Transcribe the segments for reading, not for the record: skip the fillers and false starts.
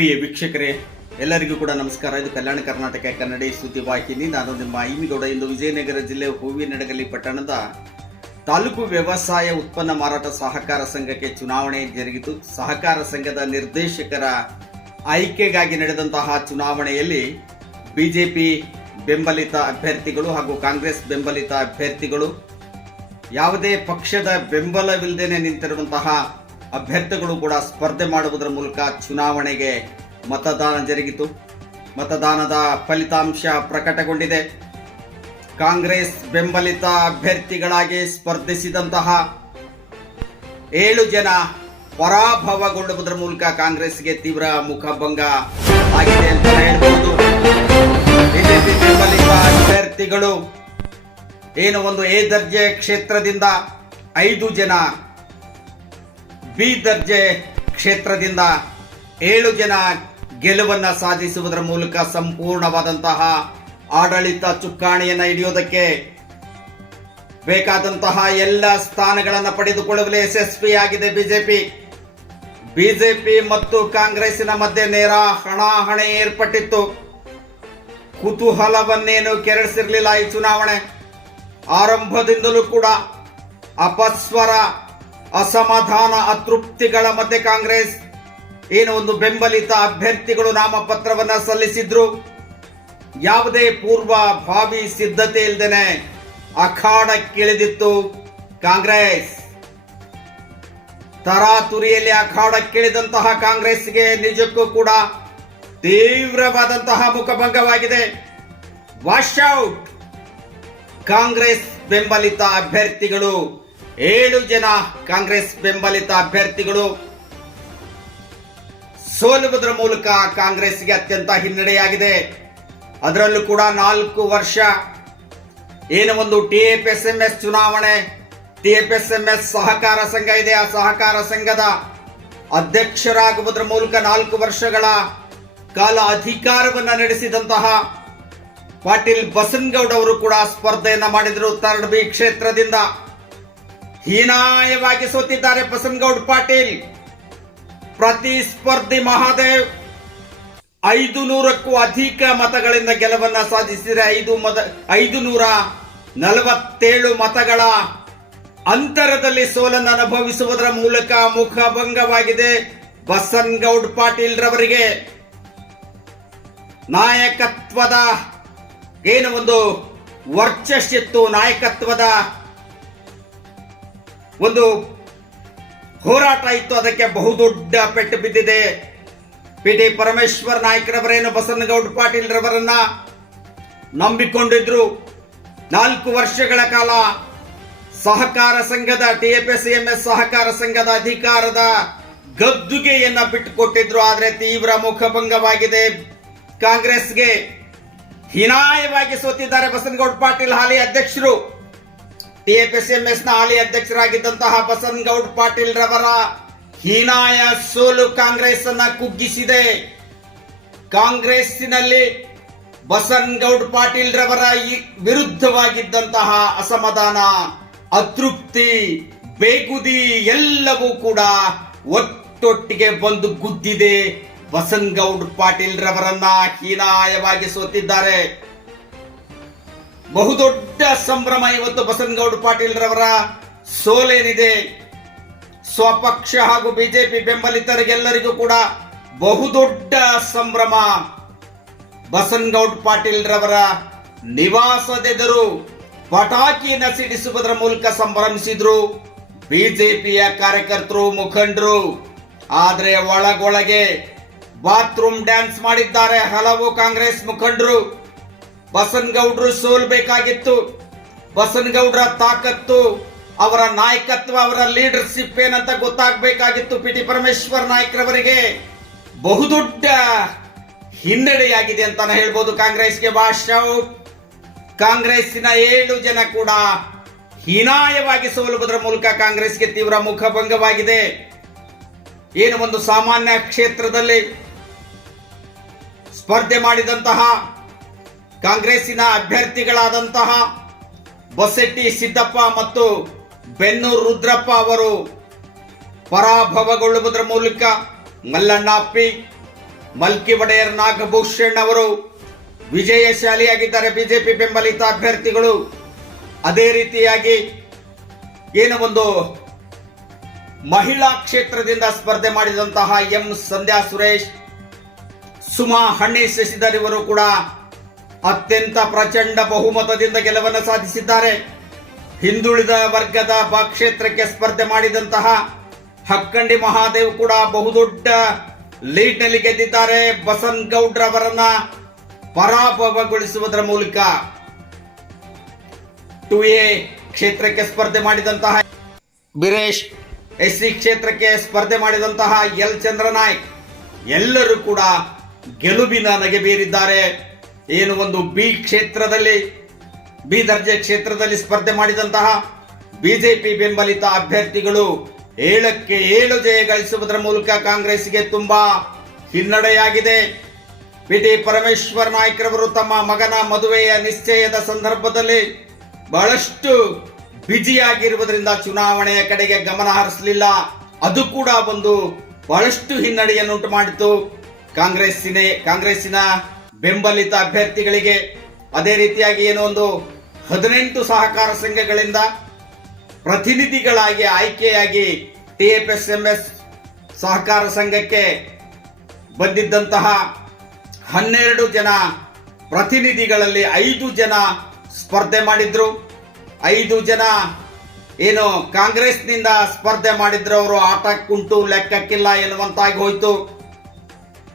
ಪ್ರಿಯ ವೀಕ್ಷಕರೇ, ಎಲ್ಲರಿಗೂ ಕೂಡ ನಮಸ್ಕಾರ. ಇದು ಕಲ್ಯಾಣ ಕರ್ನಾಟಕ ಕನ್ನಡಿ ಸುದ್ದಿ ವಾಹಿನಿ. ನಾನು ನಿಮ್ಮ ಐಮಿಗೌಡ. ಇಂದು ವಿಜಯನಗರ ಜಿಲ್ಲೆ ಹೂವಿನಡಗಲಿ ಪಟ್ಟಣದ ತಾಲೂಕು ವ್ಯವಸಾಯ ಉತ್ಪನ್ನ ಮಾರಾಟ ಸಹಕಾರ ಸಂಘಕ್ಕೆ ಚುನಾವಣೆ ಜರುಗಿತು. ಸಹಕಾರ ಸಂಘದ ನಿರ್ದೇಶಕರ ಆಯ್ಕೆಗಾಗಿ ನಡೆದಂತಹ ಚುನಾವಣೆಯಲ್ಲಿ ಬಿಜೆಪಿ ಬೆಂಬಲಿತ ಅಭ್ಯರ್ಥಿಗಳು ಹಾಗೂ ಕಾಂಗ್ರೆಸ್ ಬೆಂಬಲಿತ ಅಭ್ಯರ್ಥಿಗಳು, ಯಾವುದೇ ಪಕ್ಷದ ಬೆಂಬಲವಿಲ್ಲದೆ ನಿಂತಿರುವಂತಹ ಅಭ್ಯರ್ಥಿಗಳು ಕೂಡ ಸ್ಪರ್ಧೆ ಮಾಡುವುದರ ಮೂಲಕ ಚುನಾವಣೆಗೆ ಮತದಾನ ಜರುಗಿತು. ಮತದಾನದ ಫಲಿತಾಂಶ ಪ್ರಕಟಗೊಂಡಿದೆ. ಕಾಂಗ್ರೆಸ್ ಬೆಂಬಲಿತ ಅಭ್ಯರ್ಥಿಗಳಾಗಿ ಸ್ಪರ್ಧಿಸಿದಂತಹ 7 ಜನ ಪರಾಭವಗೊಳ್ಳುವುದರ ಮೂಲಕ ಕಾಂಗ್ರೆಸ್ಗೆ ತೀವ್ರ ಮುಖಭಂಗ ಆಗಿದೆ ಅಂತ ಹೇಳಬಹುದು. ಬಿಜೆಪಿ ಬೆಂಬಲಿತ ಅಭ್ಯರ್ಥಿಗಳು ಒಂದು ಎ ದರ್ಜೆ ಕ್ಷೇತ್ರದಿಂದ 5 ಜನ, ಬಿ ದರ್ಜೆ ಕ್ಷೇತ್ರದಿಂದ 7 ಜನ ಗೆಲುವನ್ನು ಸಾಧಿಸುವುದರ ಮೂಲಕ ಸಂಪೂರ್ಣವಾದಂತಹ ಆಡಳಿತ ಚುಕ್ಕಾಣಿಯನ್ನು ಹಿಡಿಯೋದಕ್ಕೆ ಬೇಕಾದಂತಹ ಎಲ್ಲ ಸ್ಥಾನಗಳನ್ನು ಪಡೆದುಕೊಳ್ಳಲು ಯಶಸ್ವಿಯಾಗಿದೆ ಬಿಜೆಪಿ ಮತ್ತು ಕಾಂಗ್ರೆಸ್ಸಿನ ಮಧ್ಯೆ ನೇರ ಹಣಾಹಣಿ ಏರ್ಪಟ್ಟಿತ್ತು. ಕುತೂಹಲವನ್ನೇನು ಕೆರಳಿಸಿರಲಿಲ್ಲ ಈ ಚುನಾವಣೆ. ಆರಂಭದಿಂದಲೂ ಕೂಡ ಅಪಸ್ವರ, ಅಸಮಾಧಾನ, ಅತೃಪ್ತಿಗಳ ಮಧ್ಯೆ ಕಾಂಗ್ರೆಸ್ ಒಂದು ಬೆಂಬಲಿತ ಅಭ್ಯರ್ಥಿಗಳು ನಾಮಪತ್ರವನ್ನ ಸಲ್ಲಿಸಿದ್ರು. ಯಾವುದೇ ಪೂರ್ವಭಾವಿ ಸಿದ್ಧತೆ ಇಲ್ಲದೇನೆ ಅಖಾಡಕ್ಕಿಳಿದಿತ್ತು ಕಾಂಗ್ರೆಸ್. ತರಾತುರಿಯಲ್ಲಿ ಅಖಾಡಕ್ಕಿಳಿದಂತಹ ಕಾಂಗ್ರೆಸ್ಗೆ ನಿಜಕ್ಕೂ ಕೂಡ ತೀವ್ರವಾದಂತಹ ಮುಖಭಂಗವಾಗಿದೆ. Wash out. ಕಾಂಗ್ರೆಸ್ ಬೆಂಬಲಿತ ಅಭ್ಯರ್ಥಿಗಳು 7 ಜನ ಕಾಂಗ್ರೆಸ್ ಬೆಂಬಲಿತ ಅಭ್ಯರ್ಥಿಗಳು ಸೋಲುವುದರ ಮೂಲಕ ಕಾಂಗ್ರೆಸ್ಗೆ ಅತ್ಯಂತ ಹಿನ್ನಡೆಯಾಗಿದೆ. ಅದರಲ್ಲೂ ಕೂಡ 4 ವರ್ಷ ಒಂದು ಟಿಎಪಿಎಸ್ಎಂಎಸ್ ಚುನಾವಣೆ, ಟಿಎಪಿಎಸ್ಎಂಎಸ್ ಸಹಕಾರ ಸಂಘ ಇದೆ. ಆ ಸಹಕಾರ ಸಂಘದ ಅಧ್ಯಕ್ಷರಾಗುವುದರ ಮೂಲಕ 4 ವರ್ಷಗಳ ಕಾಲ ಅಧಿಕಾರವನ್ನು ನಡೆಸಿದಂತಹ ಪಾಟೀಲ್ ಬಸನಗೌಡ ಅವರು ಕೂಡ ಸ್ಪರ್ಧೆಯನ್ನ ಮಾಡಿದರು. 3rd ಬಿ ಕ್ಷೇತ್ರದಿಂದ ಹೀನಾಯವಾಗಿ ಸೋತಿದ್ದಾರೆ ಬಸನಗೌಡ ಪಾಟೀಲ್. ಪ್ರತಿಸ್ಪರ್ಧಿ ಮಹಾದೇವ್ 500ಕ್ಕೂ ಅಧಿಕ ಮತಗಳಿಂದ ಗೆಲುವನ್ನ ಸಾಧಿಸಿದರೆ 547 ಮತಗಳ ಅಂತರದಲ್ಲಿ ಸೋಲನ್ನು ಅನುಭವಿಸುವುದರ ಮೂಲಕ ಮುಖಭಂಗವಾಗಿದೆ ಬಸನಗೌಡ ಪಾಟೀಲ್ ರವರಿಗೆ. ನಾಯಕತ್ವದ ಒಂದು ವರ್ಚಸ್ಸಿತ್ತು, ನಾಯಕತ್ವದ ಒಂದು ಹೋರಾಟ ಇತ್ತು, ಅದಕ್ಕೆ ಬಹುದೊಡ್ಡ ಪೆಟ್ಟು ಬಿದ್ದಿದೆ. ಪಿಟಿ ಪರಮೇಶ್ವರ್ ನಾಯಕರವರೇನು ಬಸನಗೌಡ ಪಾಟೀಲ್ ರವರನ್ನ ನಂಬಿಕೊಂಡಿದ್ರು. 4 ವರ್ಷಗಳ ಕಾಲ ಸಹಕಾರ ಸಂಘದ ಟಿಎಪಿಎಸ್ಎಂಎಸ್ ಸಹಕಾರ ಸಂಘದ ಅಧಿಕಾರದ ಗದ್ದುಗೆಯನ್ನ ಬಿಟ್ಟುಕೊಟ್ಟಿದ್ರು. ಆದರೆ ತೀವ್ರ ಮುಖಭಂಗವಾಗಿದೆ ಕಾಂಗ್ರೆಸ್ಗೆ. ಹೀನಾಯವಾಗಿ ಸೋತಿದ್ದಾರೆ ಬಸನಗೌಡ ಪಾಟೀಲ್, ಹಾಲಿ ಅಧ್ಯಕ್ಷರು. ಟಿಎಪಿಎಸ್ಎಂಎಸ್ ನ ಹಾಲಿ ಅಧ್ಯಕ್ಷರಾಗಿದ್ದಂತಹ ಬಸನಗೌಡ ಪಾಟೀಲ್ ರವರ ಹೀನಾಯ ಸೋಲು ಕಾಂಗ್ರೆಸ್ ಅನ್ನ ಕುಗ್ಗಿಸಿದೆ. ಕಾಂಗ್ರೆಸ್ಸಿನಲ್ಲಿ ಬಸನಗೌಡ ಪಾಟೀಲ್ ರವರ ವಿರುದ್ಧವಾಗಿದ್ದಂತಹ ಅಸಮಾಧಾನ, ಅತೃಪ್ತಿ, ಬೇಗುದಿ ಎಲ್ಲವೂ ಕೂಡ ಒಟ್ಟೊಟ್ಟಿಗೆ ಬಂದು ಗುದ್ದಿದೆ. ಬಸನಗೌಡ ಪಾಟೀಲ್ ರವರನ್ನ ಹೀನಾಯವಾಗಿ ಸೋತಿದ್ದಾರೆ. ಬಹುದೊಡ್ಡ ಸಂಭ್ರಮ ಇವತ್ತು ಬಸನಗೌಡ ಪಾಟೀಲ್ ರವರ ಸೋಲೇನಿದೆ. ಸ್ವಪಕ್ಷ ಹಾಗೂ ಬಿಜೆಪಿ ಬೆಂಬಲಿತರಿಗೆಲ್ಲರಿಗೂ ಕೂಡ ಬಹುದೊಡ್ಡ ಸಂಭ್ರಮ. ಬಸನಗೌಡ ಪಾಟೀಲ್ ರವರ ನಿವಾಸದೆದುರು ಪಟಾಕಿಯನ್ನು ಸಿಡಿಸುವುದರ ಮೂಲಕ ಸಂಭ್ರಮಿಸಿದ್ರು ಬಿಜೆಪಿಯ ಕಾರ್ಯಕರ್ತರು, ಮುಖಂಡರು. ಆದರೆ ಒಳಗೊಳಗೆ ಬಾತ್ರೂಮ್ ಡ್ಯಾನ್ಸ್ ಮಾಡಿದ್ದಾರೆ ಹಲವು ಕಾಂಗ್ರೆಸ್ ಮುಖಂಡರು. ಬಸನಗೌಡರು ಸೋಲ್ಬೇಕಾಗಿತ್ತು. ಬಸನಗೌಡರ ತಾಕತ್ತು, ಅವರ ನಾಯಕತ್ವ, ಅವರ ಲೀಡರ್ಶಿಪ್ ಏನಂತ ಗೊತ್ತಾಗಬೇಕಾಗಿತ್ತು ಪಿಟಿ ಪರಮೇಶ್ವರ್ ನಾಯಕರವರಿಗೆ. ಬಹುದೊಡ್ಡ ಹಿನ್ನಡೆಯಾಗಿದೆ ಅಂತಾನೆ ಹೇಳ್ಬೋದು ಕಾಂಗ್ರೆಸ್ಗೆ. Wash out. ಕಾಂಗ್ರೆಸ್ಸಿನ 7 ಜನ ಕೂಡ ಹೀನಾಯವಾಗಿ ಸೋಲುವುದರ ಮೂಲಕ ಕಾಂಗ್ರೆಸ್ಗೆ ತೀವ್ರ ಮುಖಭಂಗವಾಗಿದೆ. ಒಂದು ಸಾಮಾನ್ಯ ಕ್ಷೇತ್ರದಲ್ಲಿ ಸ್ಪರ್ಧೆ ಮಾಡಿದಂತಹ ಕಾಂಗ್ರೆಸ್ಸಿನ ಅಭ್ಯರ್ಥಿಗಳಾದಂತಹ ಬೊಸೆಟ್ಟಿ ಸಿದ್ದಪ್ಪ ಮತ್ತು ಬೆನ್ನೂರು ರುದ್ರಪ್ಪ ಅವರು ಪರಾಭವಗೊಳ್ಳುವುದರ ಮೂಲಕ ಮಲ್ಲಣ್ಣ ಪಿ, ಮಲ್ಕಿ ಒಡೆಯರ್ ನಾಗಭೂಷಣ್ ಅವರು ವಿಜಯಶಾಲಿಯಾಗಿದ್ದಾರೆ ಬಿಜೆಪಿ ಬೆಂಬಲಿತ ಅಭ್ಯರ್ಥಿಗಳು. ಅದೇ ರೀತಿಯಾಗಿ ಏನು ಒಂದು ಮಹಿಳಾ ಕ್ಷೇತ್ರದಿಂದ ಸ್ಪರ್ಧೆ ಮಾಡಿದಂತಹ ಎಂ ಸಂಧ್ಯಾ ಸುರೇಶ್, ಸುಮಾ ಹಣ್ಣಿ ಶಶಿಧರ್ ಇವರು ಕೂಡ ಅತ್ಯಂತ ಪ್ರಚಂಡ ಬಹುಮತದಿಂದ ಗೆಲುವನ್ನು ಸಾಧಿಸಿದ್ದಾರೆ. ಹಿಂದುಳಿದ ವರ್ಗದ ಕ್ಷೇತ್ರಕ್ಕೆ ಸ್ಪರ್ಧೆ ಮಾಡಿದಂತಹ ಹಕ್ಕಂಡಿ ಮಹಾದೇವ್ ಕೂಡ ಬಹುದೊಡ್ಡ ಲೀಡ್ ನಲ್ಲಿ ಗೆದ್ದಿದ್ದಾರೆ. ಬಸನಗೌಡ್ರವರನ್ನ ಪರಾಭವಗೊಳಿಸುವುದರ ಮೂಲಕ 2A ಕ್ಷೇತ್ರಕ್ಕೆ ಸ್ಪರ್ಧೆ ಮಾಡಿದಂತಹ ಬಿರೇಶ್, SC ಕ್ಷೇತ್ರಕ್ಕೆ ಸ್ಪರ್ಧೆ ಮಾಡಿದಂತಹ ಎಲ್ ಚಂದ್ರನಾಯ್ಕ್ ಎಲ್ಲರೂ ಕೂಡ ಗೆಲುವಿನ ನಗೆ ಬೀರಿದ್ದಾರೆ. ಏನು ಒಂದು ಬಿ ದರ್ಜೆ ಕ್ಷೇತ್ರದಲ್ಲಿ ಸ್ಪರ್ಧೆ ಮಾಡಿದಂತಹ ಬಿಜೆಪಿ ಬೆಂಬಲಿತ ಅಭ್ಯರ್ಥಿಗಳು 7ಕ್ಕೆ 7 ಜಯ ಗಳಿಸುವುದರ ಮೂಲಕ ಕಾಂಗ್ರೆಸ್ಗೆ ತುಂಬಾ ಹಿನ್ನಡೆಯಾಗಿದೆ. ಪಿಟಿ ಪರಮೇಶ್ವರ್ ನಾಯ್ಕರವರು ತಮ್ಮ ಮಗನ ಮದುವೆಯ ನಿಶ್ಚಯದ ಸಂದರ್ಭದಲ್ಲಿ ಬಹಳಷ್ಟು ಬ್ಯುಸಿಯಾಗಿರುವುದರಿಂದ ಚುನಾವಣೆಯ ಕಡೆಗೆ ಗಮನ ಹರಿಸಲಿಲ್ಲ. ಅದು ಕೂಡ ಒಂದು ಬಹಳಷ್ಟು ಹಿನ್ನಡೆಯನ್ನುಂಟು ಮಾಡಿತು ಕಾಂಗ್ರೆಸ್ಸಿನ ಬೆಂಬಲಿತ ಅಭ್ಯರ್ಥಿಗಳಿಗೆ. ಅದೇ ರೀತಿಯಾಗಿ ಏನೋ ಒಂದು 18 ಸಹಕಾರ ಸಂಘಗಳಿಂದ ಪ್ರತಿನಿಧಿಗಳಾಗಿ ಆಯ್ಕೆಯಾಗಿ TFSMS ಸಹಕಾರ ಸಂಘಕ್ಕೆ ಬಂದಿದ್ದಂತಹ 12 ಜನ ಪ್ರತಿನಿಧಿಗಳಲ್ಲಿ 5 ಜನ ಸ್ಪರ್ಧೆ ಮಾಡಿದ್ರು. 5 ಜನ ಏನು ಕಾಂಗ್ರೆಸ್ನಿಂದ ಸ್ಪರ್ಧೆ ಮಾಡಿದ್ರು, ಅವರು ಆಟಕ್ಕುಂಟು ಲೆಕ್ಕಕ್ಕಿಲ್ಲ ಎನ್ನುವಂತಾಗಿ ಹೋಯಿತು.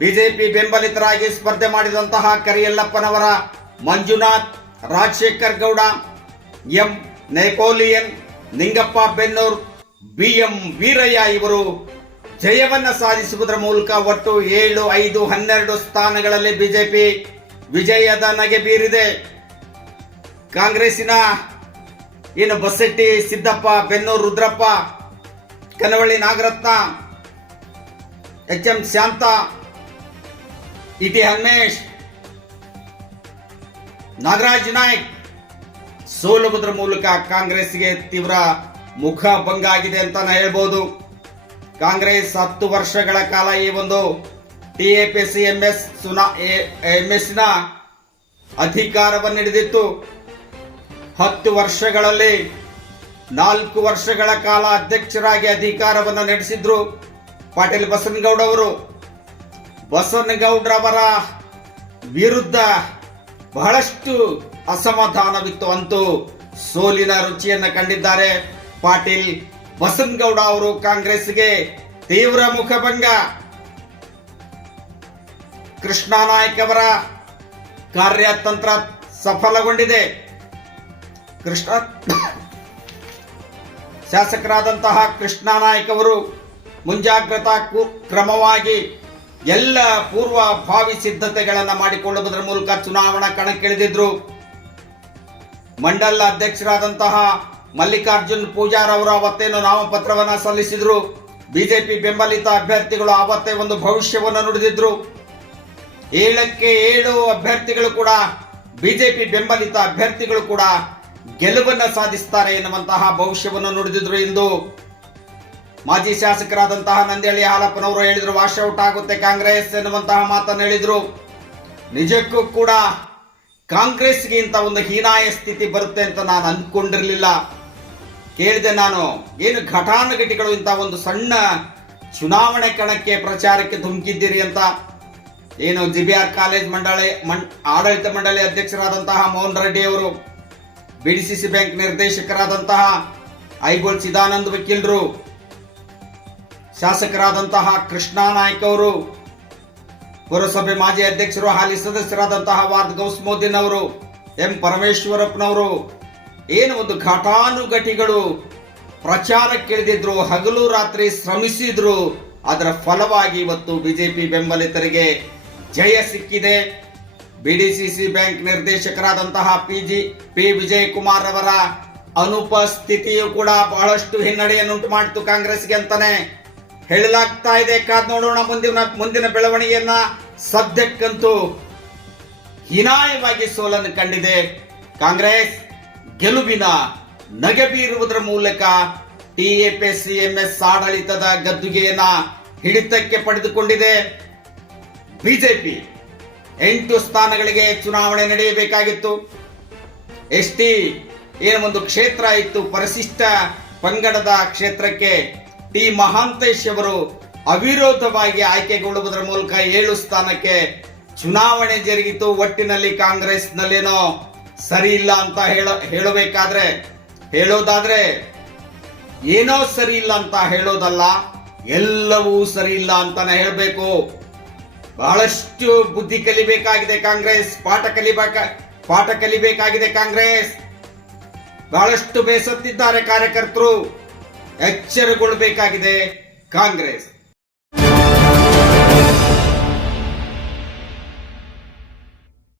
ಬಿಜೆಪಿ ಬೆಂಬಲಿತರಾಗಿ ಸ್ಪರ್ಧೆ ಮಾಡಿದಂತಹ Kariyallappanavar Manjunath, Rajashekhar Gowda, M Napoleon, Ningappa Bennur, BM Veeraiah ಇವರು ಜಯವನ್ನ ಸಾಧಿಸುವುದರ ಮೂಲಕ ಒಟ್ಟು 7, 5, 12 ಸ್ಥಾನಗಳಲ್ಲಿ ಬಿಜೆಪಿ ವಿಜಯದ ನಗೆ ಬೀರಿದೆ. ಕಾಂಗ್ರೆಸ್ಸಿನ ಏನು ಬಸ್ಸೆಟ್ಟಿ ಸಿದ್ದಪ್ಪ, ಬೆನ್ನೂರು ರುದ್ರಪ್ಪ, ಕನವಳ್ಳಿ ನಾಗರತ್ನ, HM ಶಾಂತ, ET ಹನ್ಮೇಶ್, ನಾಗರಾಜ್ ನಾಯ್ಕ್ ಸೋಲುವುದರ ಮೂಲಕ ಕಾಂಗ್ರೆಸ್ಗೆ ತೀವ್ರ ಮುಖಭಂಗ ಆಗಿದೆ ಅಂತಾನೆ ಹೇಳ್ಬೋದು. ಕಾಂಗ್ರೆಸ್ 10 ವರ್ಷಗಳ ಕಾಲ ಈ ಒಂದು TFSMS ನ ಅಧಿಕಾರವನ್ನು ಹಿಡಿದಿತ್ತು. 10 ವರ್ಷಗಳಲ್ಲಿ 4 ವರ್ಷಗಳ ಕಾಲ ಅಧ್ಯಕ್ಷರಾಗಿ ಅಧಿಕಾರವನ್ನು ನಡೆಸಿದ್ರು ಪಾಟೀಲ್ ಬಸನಗೌಡ ಅವರು. ಬಸನಗೌಡ್ರವರ ವಿರುದ್ಧ ಬಹಳಷ್ಟು ಅಸಮಾಧಾನವಿತ್ತು, ಅಂತೂ ಸೋಲಿನ ರುಚಿಯನ್ನು ಕಂಡಿದ್ದಾರೆ ಪಾಟೀಲ್ ಬಸನಗೌಡ ಅವರು. ಕಾಂಗ್ರೆಸ್ಗೆ ತೀವ್ರ ಮುಖಭಂಗ. ಕೃಷ್ಣನಾಯ್ಕ್ ಅವರ ಕಾರ್ಯತಂತ್ರ ಸಫಲಗೊಂಡಿದೆ. ಶಾಸಕರಾದಂತಹ ಕೃಷ್ಣನಾಯ್ಕ್ ಅವರು ಮುಂಜಾಗ್ರತಾ ಕ್ರಮವಾಗಿ ಎಲ್ಲ ಪೂರ್ವಭಾವಿ ಸಿದ್ಧತೆಗಳನ್ನು ಮಾಡಿಕೊಳ್ಳುವುದರ ಮೂಲಕ ಚುನಾವಣಾ ಕಣಕ್ಕಿಳಿದಿದ್ರು. ಮಂಡಲ ಅಧ್ಯಕ್ಷರಾದಂತಹ ಮಲ್ಲಿಕಾರ್ಜುನ್ ಪೂಜಾರ್ ಅವರು ಅವತ್ತೇನು ನಾಮಪತ್ರವನ್ನು ಸಲ್ಲಿಸಿದ್ರು. ಬಿಜೆಪಿ ಬೆಂಬಲಿತ ಅಭ್ಯರ್ಥಿಗಳು ಅವತ್ತೇ ಒಂದು ಭವಿಷ್ಯವನ್ನು ನುಡಿದಿದ್ರು. 7ಕ್ಕೆ 7 ಅಭ್ಯರ್ಥಿಗಳು ಕೂಡ ಬಿಜೆಪಿ ಬೆಂಬಲಿತ ಅಭ್ಯರ್ಥಿಗಳು ಕೂಡ ಗೆಲುವನ್ನು ಸಾಧಿಸುತ್ತಾರೆ ಎನ್ನುವಂತಹ ಭವಿಷ್ಯವನ್ನು ನುಡಿದಿದ್ರು. ಇಂದು ಮಾಜಿ ಶಾಸಕರಾದಂತಹ ನಂದಿಹಳ್ಳಿ ಹಾಲಪ್ಪನವರು ಹೇಳಿದ್ರು, ವಾಶೌಟ್ ಆಗುತ್ತೆ ಕಾಂಗ್ರೆಸ್ ಎನ್ನುವಂತಹ ಮಾತನ್ನು ಹೇಳಿದ್ರು. ನಿಜಕ್ಕೂ ಕೂಡ ಕಾಂಗ್ರೆಸ್ಗೆ ಇಂಥ ಒಂದು ಹೀನಾಯ ಸ್ಥಿತಿ ಬರುತ್ತೆ ಅಂತ ನಾನು ಅಂದ್ಕೊಂಡಿರಲಿಲ್ಲ. ಕೇಳಿದೆ ನಾನು, ಏನು ಘಟಾನುಘಟಿಗಳು ಇಂಥ ಒಂದು ಸಣ್ಣ ಚುನಾವಣೆ ಕಣಕ್ಕೆ ಪ್ರಚಾರಕ್ಕೆ ಧುಮುಕಿದ್ದೀರಿ ಅಂತ. ಏನು GBR ಕಾಲೇಜ್ ಆಡಳಿತ ಮಂಡಳಿ ಅಧ್ಯಕ್ಷರಾದಂತಹ ಮೋಹನ್ ರೆಡ್ಡಿ ಅವರು, BDCC ಬ್ಯಾಂಕ್ ನಿರ್ದೇಶಕರಾದಂತಹ ಐಗೋಳ್ ಚಿದಾನಂದ್ ವಕೀಲರು, ಶಾಸಕರಾದಂತಹ ಕೃಷ್ಣನಾಯ್ಕ್ ಅವರು, ಪುರಸಭೆ ಮಾಜಿ ಅಧ್ಯಕ್ಷರು ಹಾಲಿ ಸದಸ್ಯರಾದಂತಹ ವಾರ್ಡ್ ಗೌಸ್ಮೋದಿನ್ ಅವರು, ಎಂ ಪರಮೇಶ್ವರಪ್ಪನವರು, ಏನು ಒಂದು ಘಟಾನುಘಟಿಗಳು ಪ್ರಚಾರಕ್ಕಿಳಿದಿದ್ರು, ಹಗಲು ರಾತ್ರಿ ಶ್ರಮಿಸಿದ್ರು. ಅದರ ಫಲವಾಗಿ ಇವತ್ತು ಬಿಜೆಪಿ ಬೆಂಬಲಿತರಿಗೆ ಜಯ ಸಿಕ್ಕಿದೆ. BDCC ಬ್ಯಾಂಕ್ ನಿರ್ದೇಶಕರಾದಂತಹ ಪಿ ವಿಜಯ್ ಕುಮಾರ್ ಅವರ ಅನುಪಸ್ಥಿತಿಯು ಕೂಡ ಬಹಳಷ್ಟು ಹಿನ್ನಡೆಯನ್ನುಂಟು ಮಾಡಿತು ಕಾಂಗ್ರೆಸ್ಗೆ ಅಂತಾನೆ ಹೇಳಲಾಗ್ತಾ ಇದೆ. ಕಾದ್ ನೋಡೋಣ ಮುಂದಿನ ಬೆಳವಣಿಗೆಯನ್ನ. ಸದ್ಯಕ್ಕಂತೂ ಹೀನಾಯವಾಗಿ ಸೋಲನ್ನು ಕಂಡಿದೆ ಕಾಂಗ್ರೆಸ್. ಗೆಲುವಿನ ನಗೆ ಬೀರುವುದರ ಮೂಲಕ TFSMS ಆಡಳಿತದ ಗದ್ದುಗೆಯನ್ನ ಹಿಡಿತಕ್ಕೆ ಪಡೆದುಕೊಂಡಿದೆ. ಬಿಜೆಪಿ 8 ಸ್ಥಾನಗಳಿಗೆ ಚುನಾವಣೆ ನಡೆಯಬೇಕಾಗಿತ್ತು. ಎಸ್ಟಿ ಏನು ಒಂದು ಕ್ಷೇತ್ರ ಇತ್ತು, ಪರಿಶಿಷ್ಟ ಪಂಗಡದ ಕ್ಷೇತ್ರಕ್ಕೆ ಟಿ ಮಹಾಂತೇಶ್ ಅವರು ಅವಿರೋಧವಾಗಿ ಆಯ್ಕೆಗೊಳ್ಳುವುದರ ಮೂಲಕ 7 ಸ್ಥಾನಕ್ಕೆ ಚುನಾವಣೆ ಜರುಗಿತು. ಒಟ್ಟಿನಲ್ಲಿ ಕಾಂಗ್ರೆಸ್ನಲ್ಲೇನೋ ಸರಿ ಇಲ್ಲ ಅಂತ ಹೇಳೋದಾದ್ರೆ ಏನೋ ಸರಿ ಇಲ್ಲ ಅಂತ ಹೇಳೋದಲ್ಲ, ಎಲ್ಲವೂ ಸರಿ ಇಲ್ಲ ಅಂತಾನೆ ಹೇಳಬೇಕು. ಬಹಳಷ್ಟು ಬುದ್ಧಿ ಕಲಿಬೇಕಾಗಿದೆ ಕಾಂಗ್ರೆಸ್, ಪಾಠ ಕಲಿಬೇಕಾಗಿದೆ ಕಾಂಗ್ರೆಸ್. ಬಹಳಷ್ಟು ಬೇಸತ್ತಿದ್ದಾರೆ ಕಾರ್ಯಕರ್ತರು, ಎಚ್ಚರಗೊಳ್ಳಬೇಕಾಗಿದೆ ಕಾಂಗ್ರೆಸ್.